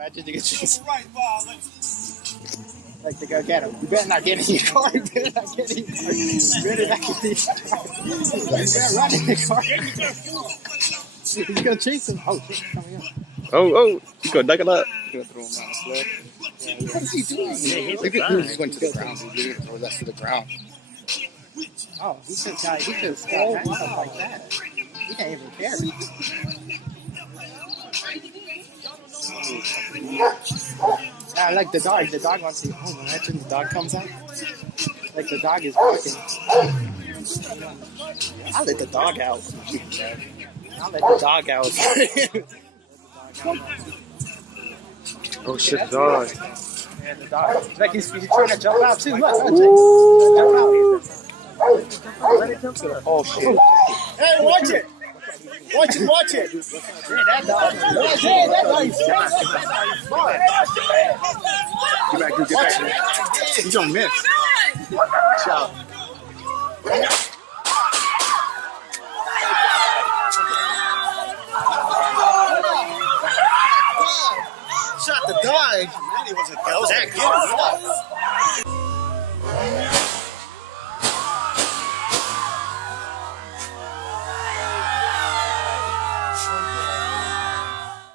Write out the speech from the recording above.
Imagine you get chased. Like to go get him. You better not get in your car. You better not get in your car. You better not get in your car. You better run in your car. He's gonna chase him. Oh shit, coming up. Oh, he's gonna duck it up. He's gonna throw him on the sled. What is he doing? He just went to the ground. He didn't throw that to the ground. Oh, he could have stuff like that. He can't even carry. I like the dog. The dog wants to. Oh, imagine the dog comes out. Like the dog is walking. I'll let the dog out. I'll let the dog out. Oh shit, the dog. Yeah, the dog. Like he's trying to jump out too. Look, jump out. Let it jump to oh shit. Hey, watch it. Watch it. Yeah, that dog. Yeah, that dog is smart. Get back. He's gonna miss. Shot. Shot the dog. Man, he was a ghost.